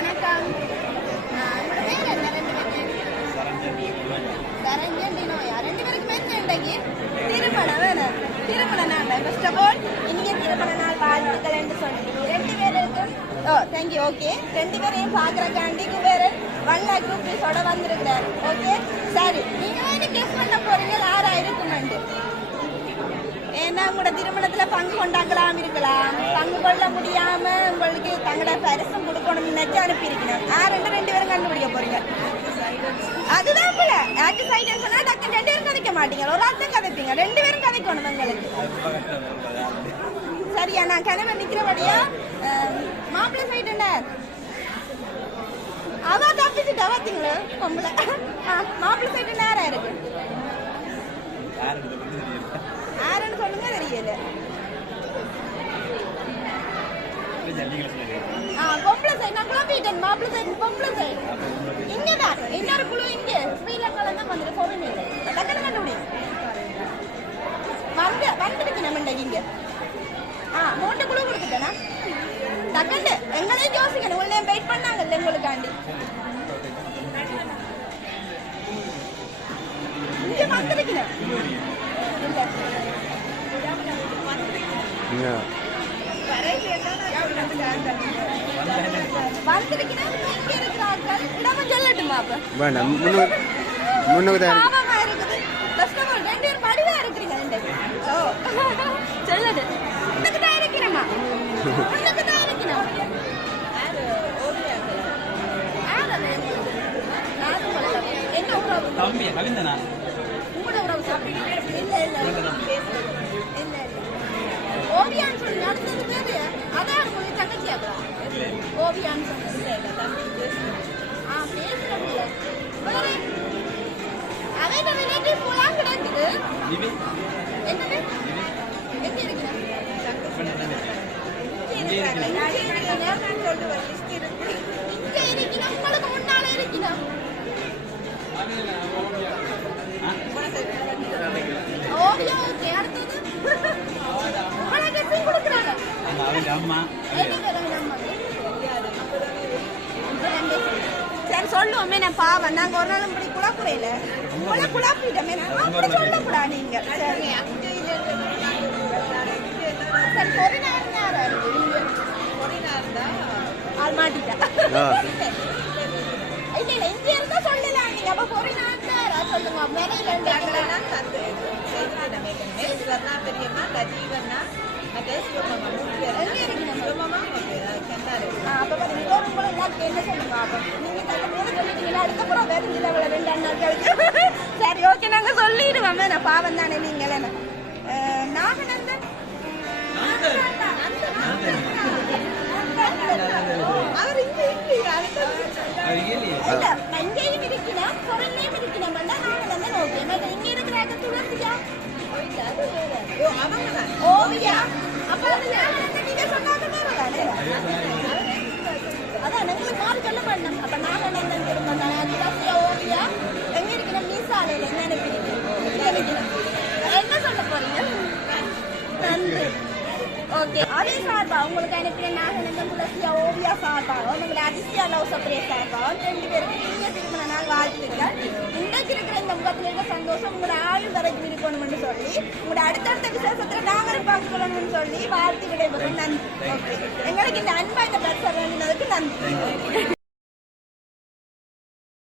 வணக்கம். உங்களோட பேர் என்ன? சரஞ்சன் டினோயா. 2 பேருக்குமே இன்றைக்கு திருமண வேணும். திருமண நாள். ஃபர்ஸ்ட் ஆஃப் ஆல் இனிய திருமண நாள் வாழ்த்துக்கள் என்று சொல்லிட்டு 2 பேருக்கும் தேங்க்யூ. ஓகே, 2 பேரையும் பார்க்குறக்காண்டி குபேரன் 1 lakh rupees-ஓட வந்திருக்கிறார். ஓகே, சரி, நீங்க வந்து கெஸ் பண்ண போறீங்க யாரா இருக்குமெண்டு. ஏன்னா உங்களோட திருமணத்துல பங்கு கொண்டாக்கலாம் இருக்கலாம், பங்கு கொள்ள முடியாம உங்களுக்கு தங்களோட பரிசம் கொடுக்கணும்னு நினைச்சு அனுப்பியிருக்கணும். 2 பேரும் கண்டுபிடிக்க போறீங்க. அதுதான் போல ஆக்டி சைடுன்னு சொன்னா டக்கு 2 பேரும் கதைக்க மாட்டீங்க, ஒரு ஆள் தான் கதைப்பீங்க. 2 பேரும் கதைக்கணும் உங்களுக்கு. சரியா? நான் கணவன் நிக்கிறபடியா மாப்பிள்ளை சைடு என்ன அவ தப்பிச்சுட்டா பாத்தீங்களா பொம்பளை. மாப்பிள்ளை சைடு நேரம் இருக்கு. யாருன்னு சொல்லுங்க, தெரியல. பொம்பளை சைடு நான் குழப்பிட்டேன். மாப்பிள்ளை சைடு பொம்பளை சைடு இங்கதான். இன்னொரு குழு இங்க ஸ்ரீலங்கால தான் வந்துட்டு போறீங்க. டக்குனு கண்டுபிடிங்க. வந்துருக்கு நம்ம இங்க 3 குழு கொடுத்துட்டேனா? டக்குன்னு எங்களையும் யோசிக்கணும். உங்களையும் வெயிட் பண்ணாங்கல்ல உங்களுக்காண்டி. இங்க வந்துருக்கணும். ஓவியான்னு சொல்லி அடுத்தது பேரு அதான் உங்களுக்கு தங்கச்சியாக்கா ஓவியான்னு சொல்லி பேசுறேன். அவன் ரிலேட்டிவ் போலாம் கிடக்குது. என்னது எங்க இருக்கிறேன் இங்க இருக்கணும். உங்களுக்கு முன்னால இருக்கணும். ஓவியா ஓகே. அடுத்தது கொடுக்குறாங்க. சரி சொல்லுவோமே. நான் பாவம் நாங்க ஒரு நாளும் இப்படி குழப்புறையில உங்களை குழப்பிட்டோமே. அப்படி சொல்லக்கூடா நீங்க. சரி சரி ஆள் மாட்டிட்டா. இல்ல இல்ல இங்க இருந்தா சொல்லலாம் நீங்க. அப்ப பொறினாரா சொல்லுங்க. மேலையில சரி ஓகே நாங்க சொல்லிடுவோம். நான் பாவம் தானே நீங்கள். நாகநந்தன் அவர் இங்கேயும் இருக்கணும், பொருளையும் இருக்கணும். நாகநந்தன் ஓகே. இங்க இருக்கிறாங்க துளசியா ஓவியா. அப்ப நீங்க சொன்னாங்க தானே. அதான் எங்களுக்கு மாறி சொல்ல மாட்டோம். அப்ப நாகநந்தன் திரும்ப துளசியா ஓவியா எங்க இருக்கணும்? மீசாலையில என்ன நினைக்கிறீங்க? என்ன சொல்ல போறீங்க? நன்றி. ஓகே, அதே சார்பா உங்களுக்கு அனுப்பின நாகநந்தன் துளசியா ஓவியா சார்பாக உங்களை அதிசயா லவ் சப்ரே சார்பாக 2 பேருக்கு இனிய திருமண நாள் வாழ்த்துக்கள். இன்றைக்கு இருக்கிற இந்த முகத்தில் இருக்க சந்தோஷம் உங்களோட ஆயுள் வரைக்கும் இருக்கணும்னு சொல்லி உங்களோட அடுத்தடுத்த விசேஷத்துல நாங்களும் பார்த்துக்கணும்னு சொல்லி வாழ்த்து விடைபெறும். நன்றி. ஓகே, எங்களுக்கு இந்த அன்பா இந்த பிரச்சனை நன்றி.